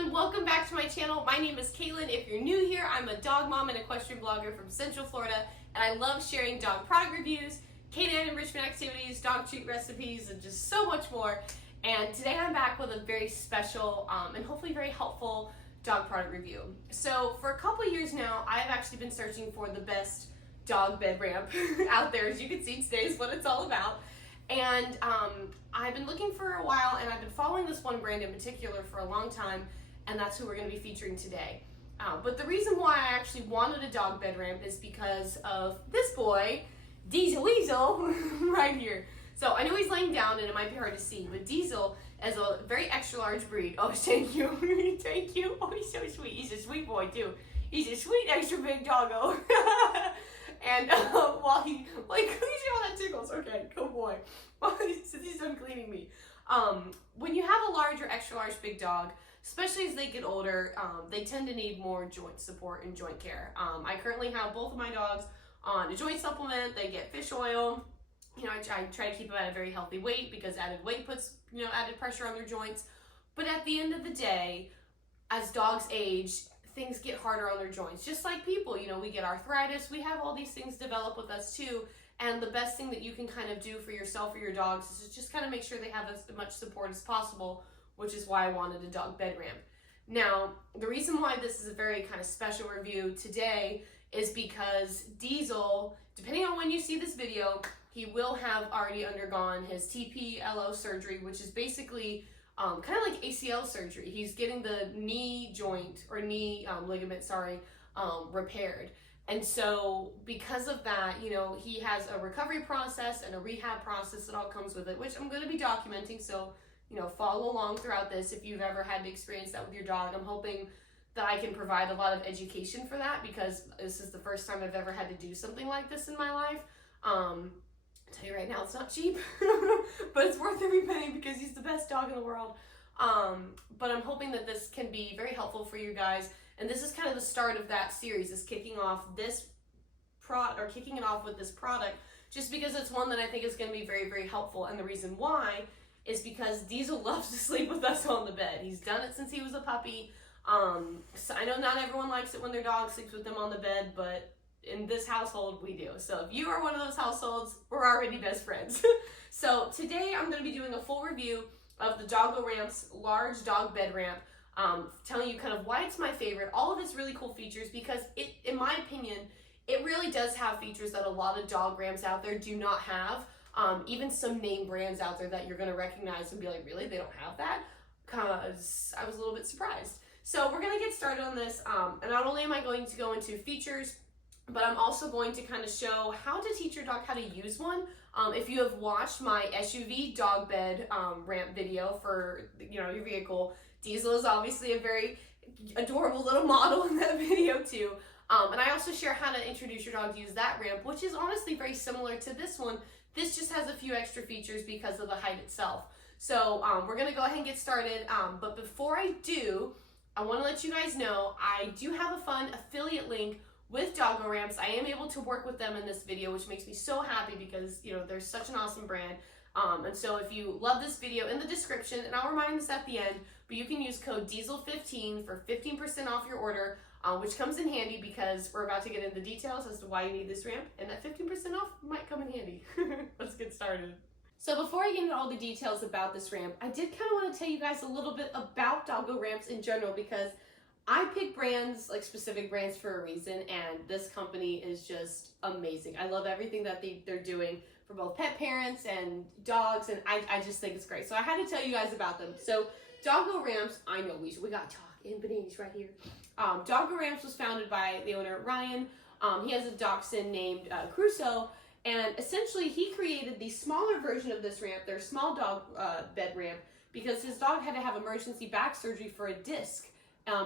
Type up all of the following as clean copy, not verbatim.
everyone, welcome back to my channel. My name is Caitlin. If you're new here, I'm a dog mom and equestrian blogger from Central Florida, and I love sharing dog product reviews, canine enrichment activities, dog treat recipes, and just so much more. And today I'm back with a very special and hopefully very helpful dog product review. So for a couple years now, I've actually been searching for the best dog bed ramp out there. As you can see, today is what it's all about. And I've been looking for a while, and I've been following this one brand in particular for a long time, and that's who we're going to be featuring today. But the reason why I actually wanted a dog bed ramp is because of this boy, Diesel Weasel, right here. So I know he's laying down, and it might be hard to see, but Diesel is a very extra large breed. Oh, thank you, thank you. Oh, he's so sweet. He's a sweet boy too. He's a sweet extra big doggo. And while he, like, you see how that tickles? Okay, good boy. Since he's done cleaning me. When you have a large or extra large big dog, especially as they get older, they tend to need more joint support and joint care. I currently have both of my dogs on a joint supplement. They get fish oil. You know, I try to keep them at a very healthy weight because added weight puts, you know, added pressure on their joints. But at the end of the day, as dogs age, things get harder on their joints. Just like people, you know, we get arthritis, we have all these things develop with us too. And the best thing that you can kind of do for yourself or your dogs is just kind of make sure they have as much support as possible, which is why I wanted a dog bed ramp. Now, the reason why this is a very kind of special review today is because Diesel, depending on when you see this video, he will have already undergone his TPLO surgery, which is basically kind of like ACL surgery. He's getting the knee joint, or knee ligament, repaired. And so because of that, you know, he has a recovery process and a rehab process that all comes with it, which I'm going to be documenting. So, you know, follow along throughout this if you've ever had to experience that with your dog. I'm hoping that I can provide a lot of education for that, because this is the first time I've ever had to do something like this in my life. I'll tell you right now, it's not cheap, but it's worth every penny because he's the best dog in the world. But I'm hoping that this can be very helpful for you guys. And this is kind of the start of that series, is kicking off kicking it off with this product, just because it's one that I think is going to be very, very helpful. And the reason why is because Diesel loves to sleep with us on the bed. He's done it since he was a puppy. So I know not everyone likes it when their dog sleeps with them on the bed, but in this household, we do. So if you are one of those households, we're already best friends. So today I'm going to be doing a full review of the DoggoRamps large dog bed ramp, telling you kind of why it's my favorite, all of its really cool features, because it, in my opinion, it really does have features that a lot of dog ramps out there do not have. Even some name brands out there that you're going to recognize and be like, really, they don't have that? Because I was a little bit surprised. So we're going to get started on this, and not only am I going to go into features, but I'm also going to kind of show how to teach your dog how to use one. If you have watched my SUV dog bed ramp video for, you know, your vehicle, Diesel is obviously a very adorable little model in that video too. And I also share how to introduce your dog to use that ramp, which is honestly very similar to this one. This just has a few extra features because of the height itself. So we're gonna go ahead and get started. But before I do, I wanna let you guys know I do have a fun affiliate link with DoggoRamps. I am able to work with them in this video, which makes me so happy because, you know, they're such an awesome brand. And so if you love this video, in the description, and I'll remind this at the end, but you can use code DIESEL15 for 15% off your order, which comes in handy because we're about to get into details as to why you need this ramp, and that 15% off might come in handy. Let's get started. So before I get into all the details about this ramp, I did kind of want to tell you guys a little bit about DoggoRamps in general, because I pick brands, like specific brands, for a reason, and this company is just amazing. I love everything that they're doing for both pet parents and dogs, and I just think it's great. So I had to tell you guys about them. So DoggoRamps, I know we got to talk in bananas right here. DoggoRamps was founded by the owner, Ryan. He has a dachshund named Crusoe, and essentially he created the smaller version of this ramp, their small dog bed ramp, because his dog had to have emergency back surgery for a disc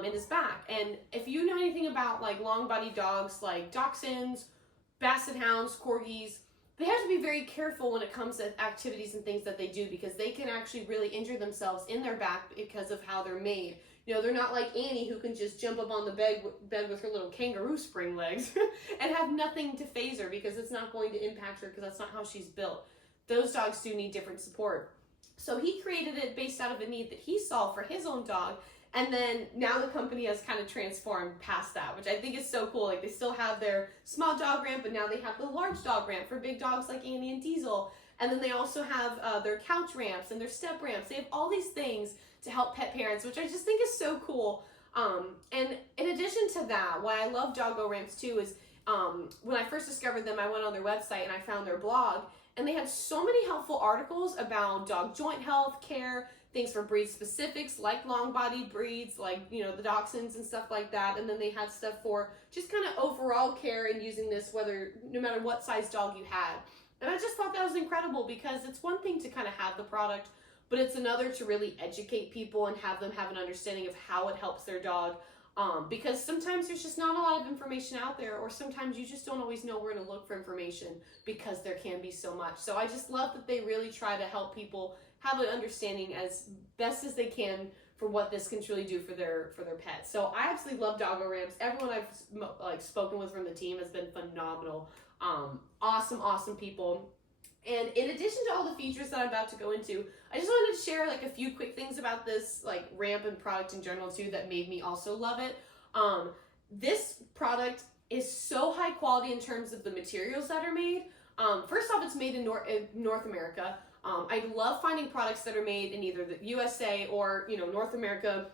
in his back. And if you know anything about like long-bodied dogs like dachshunds, basset hounds, corgis, they have to be very careful when it comes to activities and things that they do, because they can actually really injure themselves in their back because of how they're made. You know, they're not like Annie, who can just jump up on the bed with her little kangaroo spring legs and have nothing to phase her, because it's not going to impact her, because that's not how she's built. Those dogs do need different support. So he created it based out of a need that he saw for his own dog, And then now the company has kind of transformed past that, which I think is so cool. Like they still have their small dog ramp, but now they have the large dog ramp for big dogs like Annie and Diesel. And then they also have their couch ramps and their step ramps. They have all these things to help pet parents, which I just think is so cool. And in addition to that, why I love DoggoRamps too is when I first discovered them, I went on their website and I found their blog, and they had so many helpful articles about dog joint health, care, things for breed specifics like long-bodied breeds, like, you know, the dachshunds and stuff like that. And then they had stuff for just kind of overall care and using this no matter what size dog you had. And I just thought that was incredible because it's one thing to kind of have the product, but it's another to really educate people and have them have an understanding of how it helps their dog. Because sometimes there's just not a lot of information out there, or sometimes you just don't always know where to look for information because there can be so much. So I just love that they really try to help people have an understanding as best as they can for what this can truly do for their pets. So I absolutely love DoggoRamps. Everyone I've spoken with from the team has been phenomenal. Awesome people. And in addition to all the features that I'm about to go into, I just wanted to share like a few quick things about this like ramp and product in general too that made me also love it. This product is so high quality in terms of the materials that are made. First off, it's made in North America. I love finding products that are made in either the USA or, you know, North America.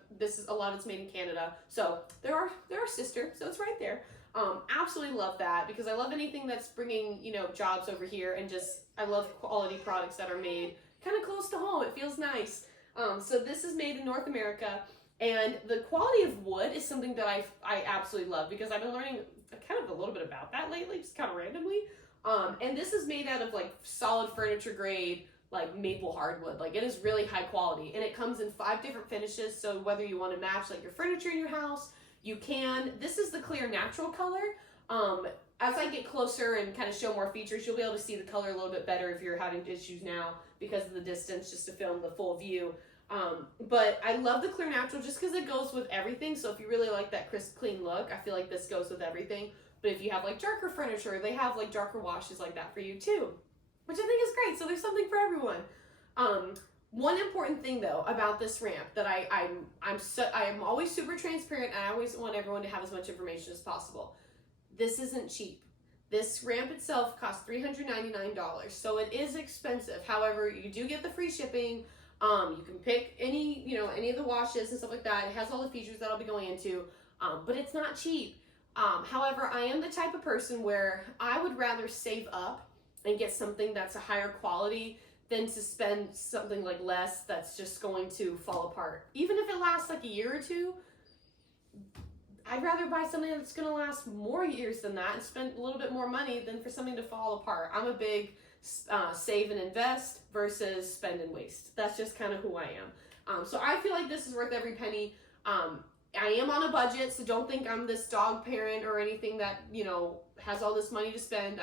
A lot of it's made in Canada. So they're our sister, so it's right there. Absolutely love that because I love anything that's bringing, you know, jobs over here, and just I love quality products that are made kind of close to home. It feels nice. So this is made in North America, and the quality of wood is something that I absolutely love because I've been learning kind of a little bit about that lately, just kind of randomly. And this is made out of like solid furniture grade, like maple hardwood. Like it is really high quality, and it comes in 5 different finishes. So whether you want to match like your furniture in your house, you can. This is the clear natural color. As I get closer and kind of show more features, you'll be able to see the color a little bit better if you're having issues now because of the distance, just to film the full view. But I love the clear natural just because it goes with everything. So if you really like that crisp, clean look, I feel like this goes with everything. But if you have like darker furniture, they have like darker washes like that for you too, which I think is great. So there's something for everyone. One important thing though about this ramp that I'm always super transparent, and I always want everyone to have as much information as possible. This isn't cheap. This ramp itself costs $399, so it is expensive. However, you do get the free shipping. You can pick any of the washes and stuff like that. It has all the features that I'll be going into, but it's not cheap. However, I am the type of person where I would rather save up and get something that's a higher quality than to spend something like less that's just going to fall apart. Even if it lasts like a year or two, I'd rather buy something that's gonna last more years than that and spend a little bit more money than for something to fall apart. I'm a big save and invest versus spend and waste. That's just kind of who I am. So I feel like this is worth every penny. I am on a budget, so don't think I'm this dog parent or anything that, you know, has all this money to spend.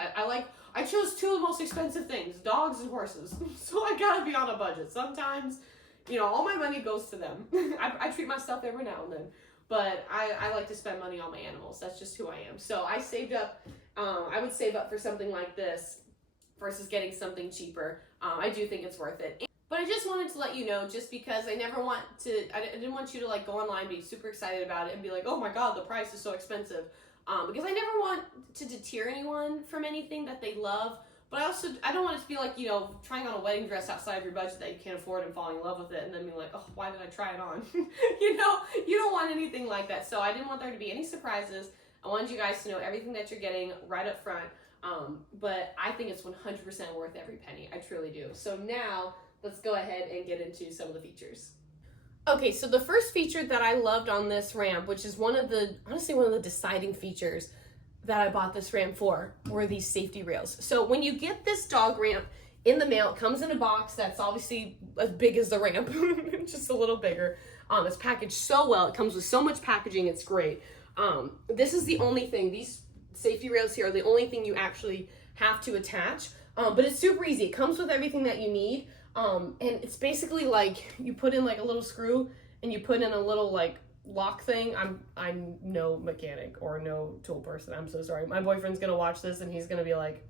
I chose 2 of the most expensive things, dogs and horses. So I gotta be on a budget. Sometimes, you know, all my money goes to them. I treat myself every now and then, but I like to spend money on my animals. That's just who I am. So I saved up, I would save up for something like this versus getting something cheaper. I do think it's worth it. But I just wanted to let you know, just because I didn't want you to like go online, be super excited about it and be like, oh my God, the price is so expensive. Because I never want to deter anyone from anything that they love, but I don't want it to be like, you know, trying on a wedding dress outside of your budget that you can't afford and falling in love with it and then being like, oh, why did I try it on? You know, you don't want anything like that. So I didn't want there to be any surprises. I wanted you guys to know everything that you're getting right up front. But I think it's 100% worth every penny. I truly do. So now let's go ahead and get into some of the features. Okay, so the first feature that I loved on this ramp, which is honestly one of the deciding features that I bought this ramp for, were these safety rails. So when you get this dog ramp in the mail, it comes in a box that's obviously as big as the ramp, just a little bigger. It's packaged so well. It comes with so much packaging. It's great. This is the only thing. These safety rails here are the only thing you actually have to attach. But it's super easy. It comes with everything that you need. And it's basically like you put in like a little screw and you put in a little like lock thing. I'm no mechanic or no tool person. I'm so sorry. My boyfriend's gonna watch this and he's gonna be like,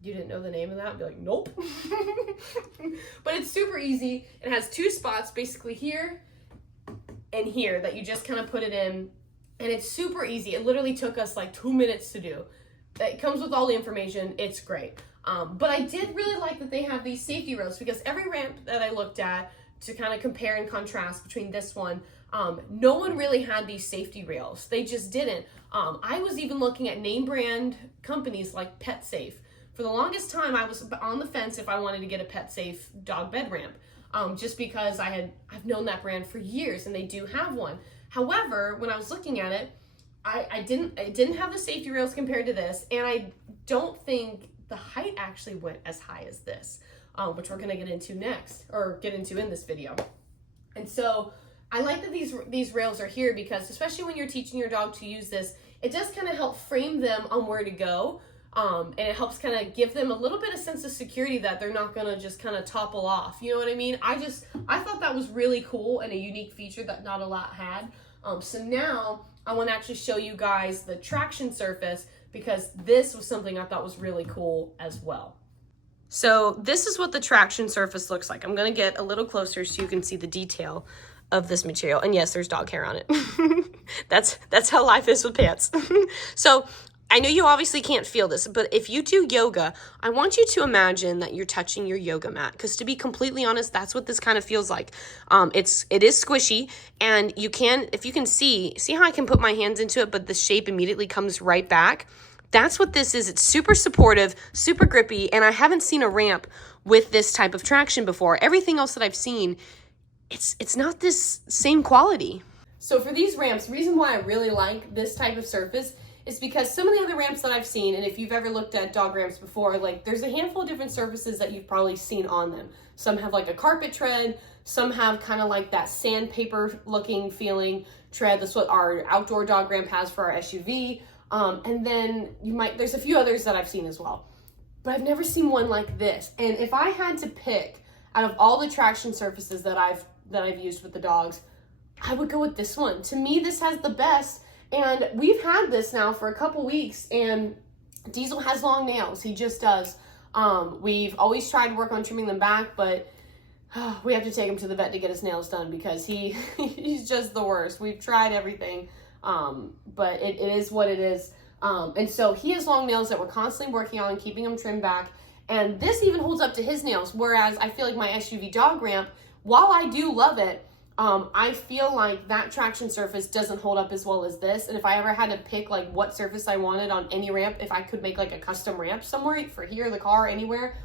you didn't know the name of that? I'd be like, nope. But it's super easy. It has 2 spots basically here in here that you just kind of put it in, and it's super easy. It literally took us like 2 minutes to do. It comes with all the information. It's great. But I did really like that they have these safety rails, because every ramp that I looked at to kind of compare and contrast between this one, no one really had these safety rails. They just didn't. I was even looking at name brand companies like PetSafe. For the longest time, I was on the fence if I wanted to get a PetSafe dog bed ramp, just because I've known that brand for years, and they do have one. However, when I was looking at it, it didn't have the safety rails compared to this, and I don't think the height actually went as high as this, which we're gonna get into next, or get into in this video. And so I like that these rails are here, because especially when you're teaching your dog to use this, it does kind of help frame them on where to go. And it helps kind of give them a little bit of sense of security that they're not gonna just kind of topple off. You know what I mean? I thought that was really cool and a unique feature that not a lot had. So now I want to actually show you guys the traction surface, because this was something I thought was really cool as well. So this is what the traction surface looks like. I'm gonna get a little closer so you can see the detail of this material. And yes, there's dog hair on it. That's how life is with pets. So I know you obviously can't feel this, but if you do yoga, I want you to imagine that you're touching your yoga mat, because to be completely honest, that's what this kind of feels like. It is squishy, and if you can see how I can put my hands into it, but the shape immediately comes right back. That's what this is. It's super supportive, super grippy, and I haven't seen a ramp with this type of traction before. Everything else that I've seen, it's not this same quality. So for these ramps, the reason why I really like this type of surface is because some of the other ramps that I've seen, and if you've ever looked at dog ramps before, like there's a handful of different surfaces that you've probably seen on them. Some have like a carpet tread, some have kind of like that sandpaper looking feeling tread. That's what our outdoor dog ramp has for our SUV. And then there's a few others that I've seen as well, but I've never seen one like this. And if I had to pick out of all the traction surfaces that I've used with the dogs, I would go with this one. To me, this has the best. And we've had this now for a couple weeks, and Diesel has long nails. He just does. We've always tried to work on trimming them back, but we have to take him to the vet to get his nails done, because he's just the worst. We've tried everything, but it is what it is. And so he has long nails that we're constantly working on, keeping them trimmed back. And this even holds up to his nails, whereas I feel like my SUV dog ramp, while I do love it, I feel like that traction surface doesn't hold up as well as this. And if I ever had to pick like what surface I wanted on any ramp, if I could make like a custom ramp somewhere for here, the car, anywhere,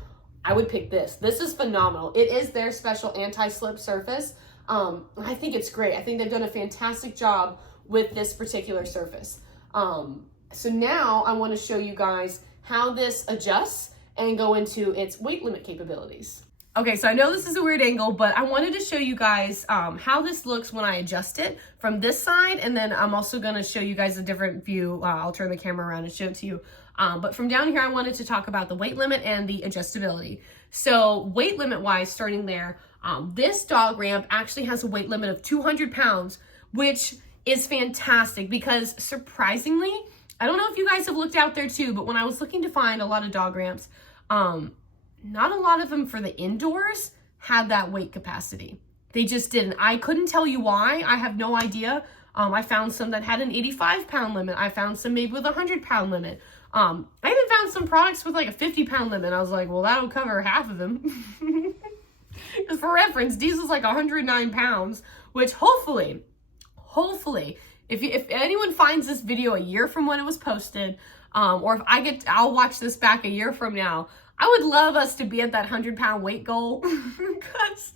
I would pick this. This is phenomenal. It is their special anti-slip surface. I think it's great. I think they've done a fantastic job with this particular surface. So now I want to show you guys how this adjusts and go into its weight limit capabilities. Okay, so I know this is a weird angle, but I wanted to show you guys how this looks when I adjust it from this side, and then I'm also going to show you guys a different view. I'll turn the camera around and show it to you. But from down here, I wanted to talk about the weight limit and the adjustability. So weight limit wise, starting there, this dog ramp actually has a weight limit of 200 pounds, which is fantastic, because surprisingly, I don't know if you guys have looked out there too, but when I was looking to find a lot of dog ramps, not a lot of them for the indoors had that weight capacity. They just didn't. I couldn't tell you why. I have no idea. I found some that had an 85-pound limit. I found some maybe with a 100-pound limit. I even found some products with like a 50-pound limit. I was like, well, that'll cover half of them. Because for reference, Diesel's like 109 pounds, which hopefully, if anyone finds this video a year from when it was posted, or if I'll watch this back a year from now, I would love us to be at that 100-pound weight goal, because,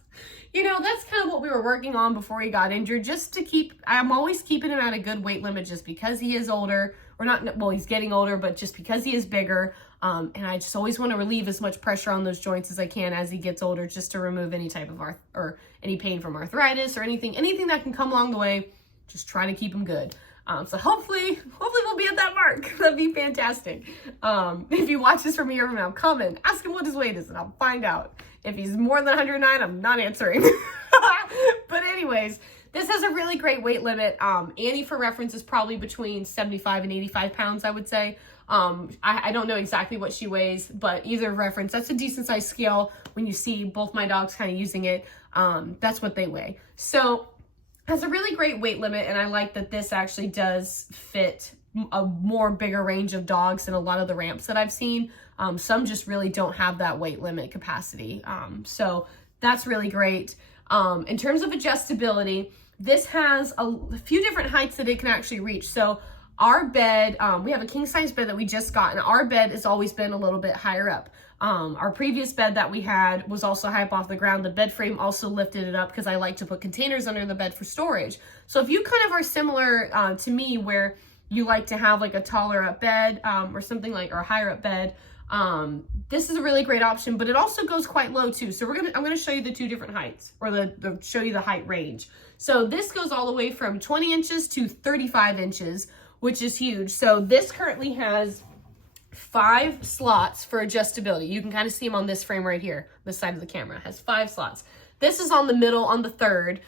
you know, that's kind of what we were working on before he got injured, just to I'm always keeping him at a good weight limit just because he is older, or not, well, he's getting older, but just because he is bigger, and I just always want to relieve as much pressure on those joints as I can as he gets older, just to remove any type of or any pain from arthritis or anything that can come along the way, just try to keep him good. So hopefully we'll be at that mark. That'd be fantastic. If you watch this from a year from now, comment, ask him what his weight is, and I'll find out. If he's more than 109, I'm not answering. But anyways, this has a really great weight limit. Annie, for reference, is probably between 75 and 85 pounds, I would say. I don't know exactly what she weighs, but either reference, that's a decent sized scale. When you see both my dogs kind of using it, that's what they weigh. So Has a really great weight limit, and I like that this actually does fit a more bigger range of dogs than a lot of the ramps that I've seen. Some just really don't have that weight limit capacity. So that's really great. In terms of adjustability, this has a few different heights that it can actually reach. So our bed, we have a king size bed that we just got, and our bed has always been a little bit higher up. Our previous bed that we had was also high up off the ground. The bed frame also lifted it up because I like to put containers under the bed for storage. So if you kind of are similar to me, where you like to have like a taller up bed or something like, or a higher up bed, this is a really great option, but it also goes quite low too. So I'm gonna show you the two different heights, or show you the height range. So this goes all the way from 20 inches to 35 inches, which is huge. So this currently has 5 slots for adjustability. You can kind of see them on this frame right here. This side of the camera has 5 slots. This is on the middle, on the third,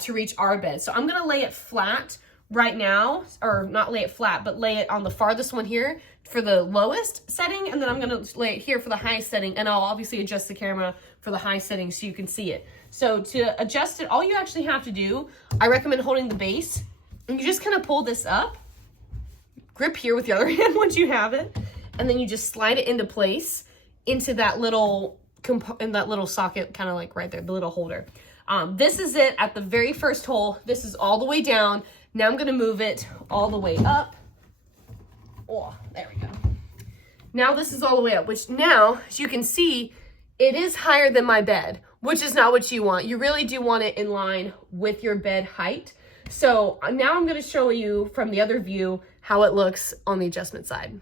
to reach our bed. So I'm gonna lay it flat right now, or not lay it flat, but lay it on the farthest one here for the lowest setting, and then I'm gonna lay it here for the highest setting, and I'll obviously adjust the camera for the high setting so you can see it. So to adjust it, all you actually have to do, I recommend holding the base, and you just kind of pull this up, grip here with the other hand once you have it, and then you just slide it into place into that little socket, kind of like right there, the little holder. This is it at the very first hole. This is all the way down. Now I'm gonna move it all the way up. Oh, there we go. Now this is all the way up, which now, as you can see, it is higher than my bed, which is not what you want. You really do want it in line with your bed height. So now I'm gonna show you from the other view how it looks on the adjustment side.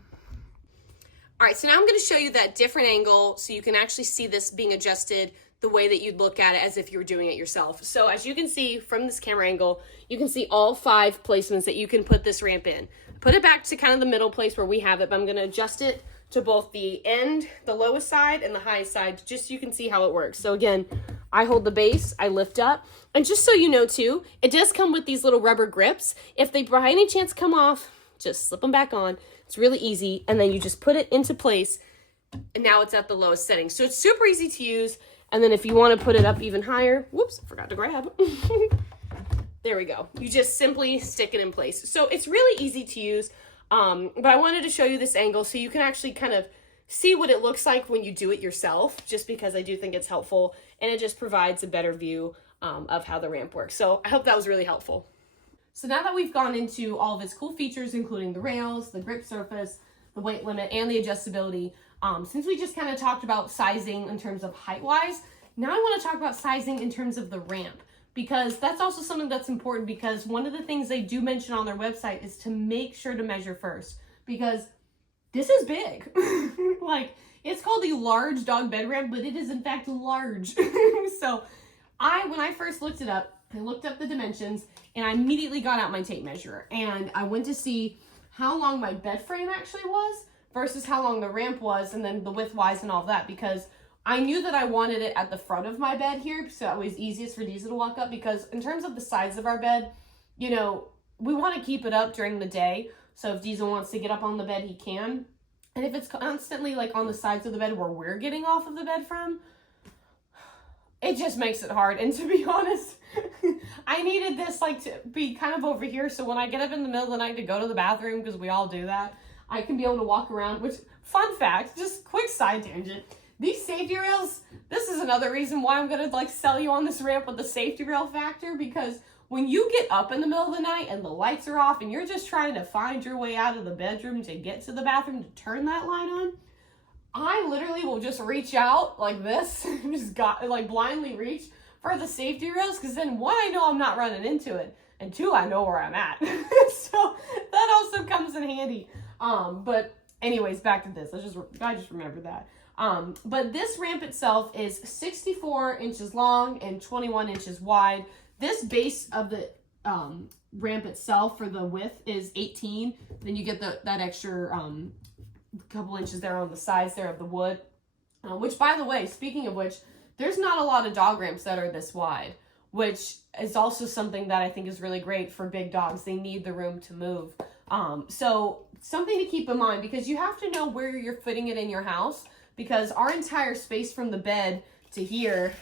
All right, so now I'm gonna show you that different angle so you can actually see this being adjusted the way that you'd look at it as if you were doing it yourself. So as you can see from this camera angle, you can see all 5 placements that you can put this ramp in. Put it back to kind of the middle place where we have it, but I'm gonna adjust it to both the end, the lowest side, and the highest side, just so you can see how it works. So again, I hold the base, I lift up, and just so you know too, it does come with these little rubber grips. If they by any chance come off, just slip them back on. It's really easy, and then you just put it into place, and now it's at the lowest setting. So it's super easy to use. And then if you want to put it up even higher, whoops, forgot to grab. There we go. You just simply stick it in place. So it's really easy to use, but I wanted to show you this angle so you can actually kind of see what it looks like when you do it yourself, just because I do think it's helpful, and it just provides a better view of how the ramp works. So I hope that was really helpful. So now that we've gone into all of its cool features, including the rails, the grip surface, the weight limit, and the adjustability, since we just kind of talked about sizing in terms of height-wise, now I want to talk about sizing in terms of the ramp, because that's also something that's important, because one of the things they do mention on their website is to make sure to measure first, because this is big. Like, it's called a large dog bed ramp, but it is in fact large. So when I first looked it up, I looked up the dimensions, and I immediately got out my tape measure, and I went to see how long my bed frame actually was versus how long the ramp was, and then the width-wise and all that, because I knew that I wanted it at the front of my bed here, so it was easiest for Diesel to walk up, because in terms of the size of our bed, you know, we want to keep it up during the day, so if Diesel wants to get up on the bed, he can. And if it's constantly like on the sides of the bed where we're getting off of the bed from, it just makes it hard. And to be honest, I needed this like to be kind of over here, so when I get up in the middle of the night to go to the bathroom, because we all do that, I can be able to walk around, which, fun fact, just quick side tangent, these safety rails, this is another reason why I'm gonna like sell you on this ramp with the safety rail factor, because when you get up in the middle of the night and the lights are off and you're just trying to find your way out of the bedroom to get to the bathroom to turn that light on, I literally will just reach out like this, like blindly reach for the safety rails, because then 1, I know I'm not running into it, and 2, I know where I'm at. So that also comes in handy. But anyways, back to this. I just remembered that. But this ramp itself is 64 inches long and 21 inches wide. This base of the ramp itself for the width is 18. Then you get that extra couple inches there on the sides there of the wood. Which, by the way, speaking of which, there's not a lot of dog ramps that are this wide, which is also something that I think is really great for big dogs. They need the room to move. So something to keep in mind, because you have to know where you're fitting it in your house, because our entire space from the bed to here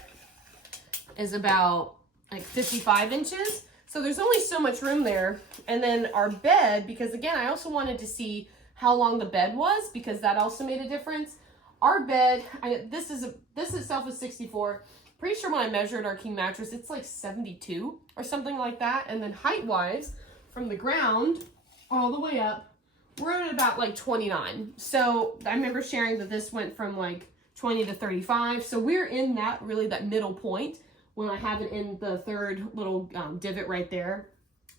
is about like 55 inches. So there's only so much room there. And then our bed, because again, I also wanted to see how long the bed was, because that also made a difference. Our bed, this itself is 64. Pretty sure when I measured our king mattress, it's like 72 or something like that. And then height-wise, from the ground all the way up, we're at about like 29. So I remember sharing that this went from like 20 to 35. So we're in that middle point when I have it in the third little divot right there.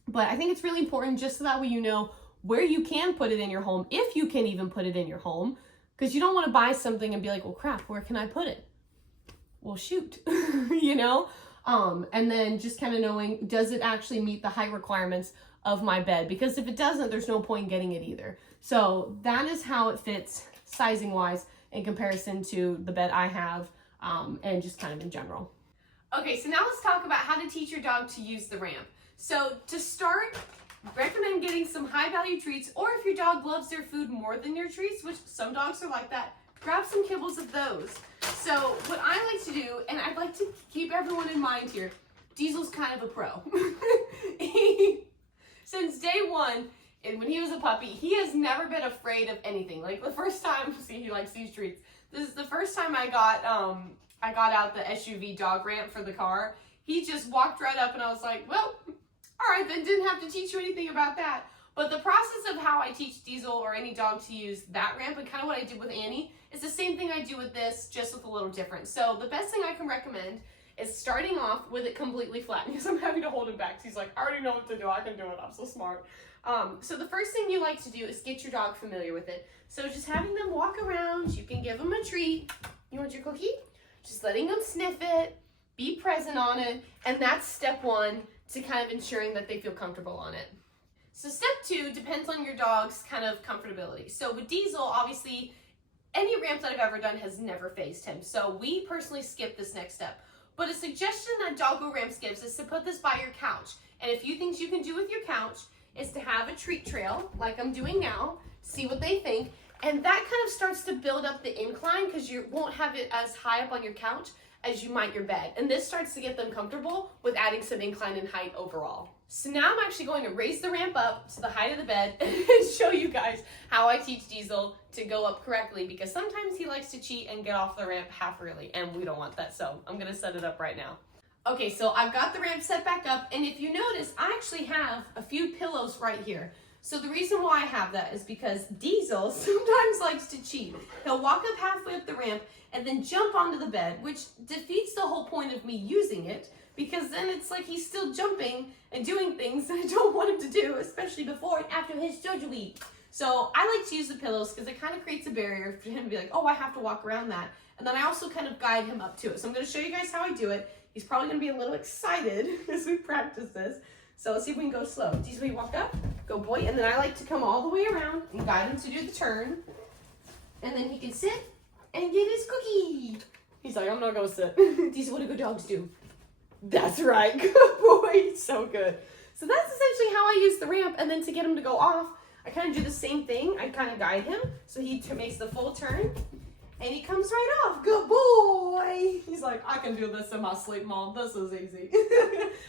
But I think it's really important just so that way you know where you can put it in your home, if you can even put it in your home, because you don't want to buy something and be like, well, crap, where can I put it? Well, shoot, you know? And then just kind of knowing, does it actually meet the height requirements of my bed? Because if it doesn't, there's no point in getting it either. So that is how it fits sizing wise in comparison to the bed I have, and just kind of in general. Okay, so now let's talk about how to teach your dog to use the ramp. So to start, recommend getting some high value treats, or if your dog loves their food more than your treats, which some dogs are like that, grab some kibbles of those. So what I like to do, and I'd like to keep everyone in mind here, Diesel's kind of a pro. Since day one, and when he was a puppy, he has never been afraid of anything. Like the first time, see, he likes these treats. This is the first time I got out the SUV dog ramp for the car. He just walked right up and I was like, well, all right, then didn't have to teach you anything about that. But the process of how I teach Diesel or any dog to use that ramp, and kind of what I did with Annie, is the same thing I do with this, just with a little different. So the best thing I can recommend is starting off with it completely flat, because I'm having to hold him back. He's like, I already know what to do. I can do it. I'm so smart. So the first thing you like to do is get your dog familiar with it. So just having them walk around, you can give them a treat. You want your cookie? Just letting them sniff it, be present on it, and that's step one to kind of ensuring that they feel comfortable on it. So step two depends on your dog's kind of comfortability. So with Diesel, obviously, any ramp that I've ever done has never phased him. So we personally skip this next step. But a suggestion that DoggoRamps gives is to put this by your couch. And a few things you can do with your couch is to have a treat trail, like I'm doing now, see what they think. And that kind of starts to build up the incline, because you won't have it as high up on your couch as you might your bed. And this starts to get them comfortable with adding some incline in height overall. So now I'm actually going to raise the ramp up to the height of the bed and show you guys how I teach Diesel to go up correctly, because sometimes he likes to cheat and get off the ramp half really, and we don't want that. So I'm gonna set it up right now. Okay, so I've got the ramp set back up, and if you notice, I actually have a few pillows right here. So the reason why I have that is because Diesel sometimes likes to cheat. He'll walk up halfway up the ramp and then jump onto the bed, which defeats the whole point of me using it, because then it's like he's still jumping and doing things that I don't want him to do, especially before and after his surgery. So I like to use the pillows because it kind of creates a barrier for him to be like, oh, I have to walk around that. And then I also kind of guide him up to it. So I'm going to show you guys how I do it. He's probably going to be a little excited as we practice this. So let's see if we can go slow. Diesel, you walk up, go boy, and then I like to come all the way around and guide him to do the turn. And then he can sit and get his cookie. He's like, I'm not going to sit. Diesel, what do good dogs do? That's right, good boy, so good. So that's essentially how I use the ramp, and then to get him to go off, I kind of do the same thing. I kind of guide him, so he makes the full turn, and he comes right off. Good boy. He's like, I can do this in my sleep, Mom. This is easy.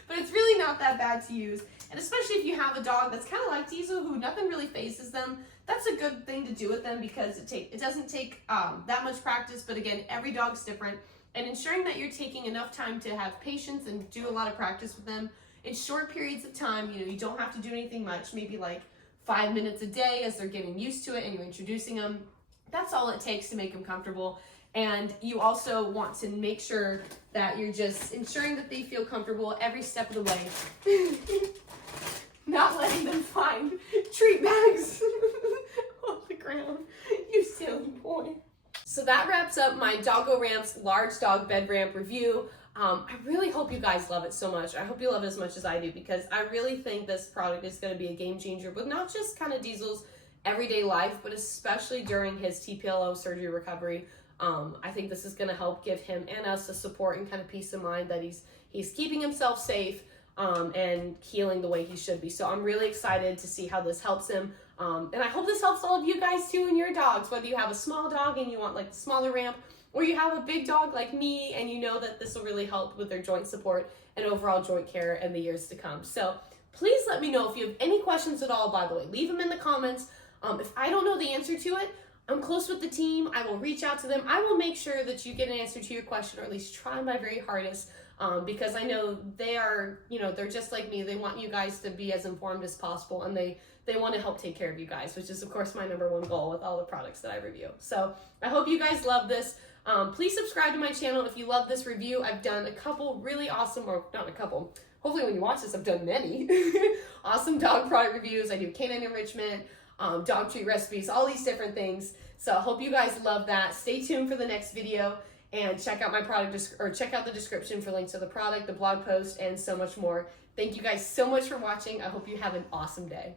But it's really not that bad to use, and especially if you have a dog that's kind of like Diesel, who nothing really phases them. That's a good thing to do with them, because it doesn't take that much practice, but again, every dog's different. And ensuring that you're taking enough time to have patience and do a lot of practice with them in short periods of time. You know, you don't have to do anything much, maybe like 5 minutes a day as they're getting used to it and you're introducing them. That's all it takes to make them comfortable. And you also want to make sure that you're just ensuring that they feel comfortable every step of the way. Not letting them find treat bags on the ground. You silly boy. So that wraps up my DoggoRamps large dog bed ramp review. I really hope you guys love it so much. I hope you love it as much as I do, because I really think this product is going to be a game changer with not just kind of Diesel's everyday life, but especially during his TPLO surgery recovery. I think this is going to help give him and us the support and kind of peace of mind that he's keeping himself safe and healing the way he should be. So I'm really excited to see how this helps him. And I hope this helps all of you guys too and your dogs, whether you have a small dog and you want like the smaller ramp, or you have a big dog like me and you know that this will really help with their joint support and overall joint care in the years to come. So please let me know if you have any questions at all, by the way. Leave them in the comments. If I don't know the answer to it, I'm close with the team. I will reach out to them. I will make sure that you get an answer to your question, or at least try my very hardest, because I know they are, they're just like me. They want you guys to be as informed as possible, and they want to help take care of you guys, which is, of course, my #1 goal with all the products that I review. So I hope you guys love this. Please subscribe to my channel if you love this review. I've done a couple really awesome, or not a couple, hopefully when you watch this, I've done many awesome dog product reviews. I do canine enrichment, dog treat recipes, all these different things. So I hope you guys love that. Stay tuned for the next video, and check out my product, or check out the description for links to the product, the blog post, and so much more. Thank you guys so much for watching. I hope you have an awesome day.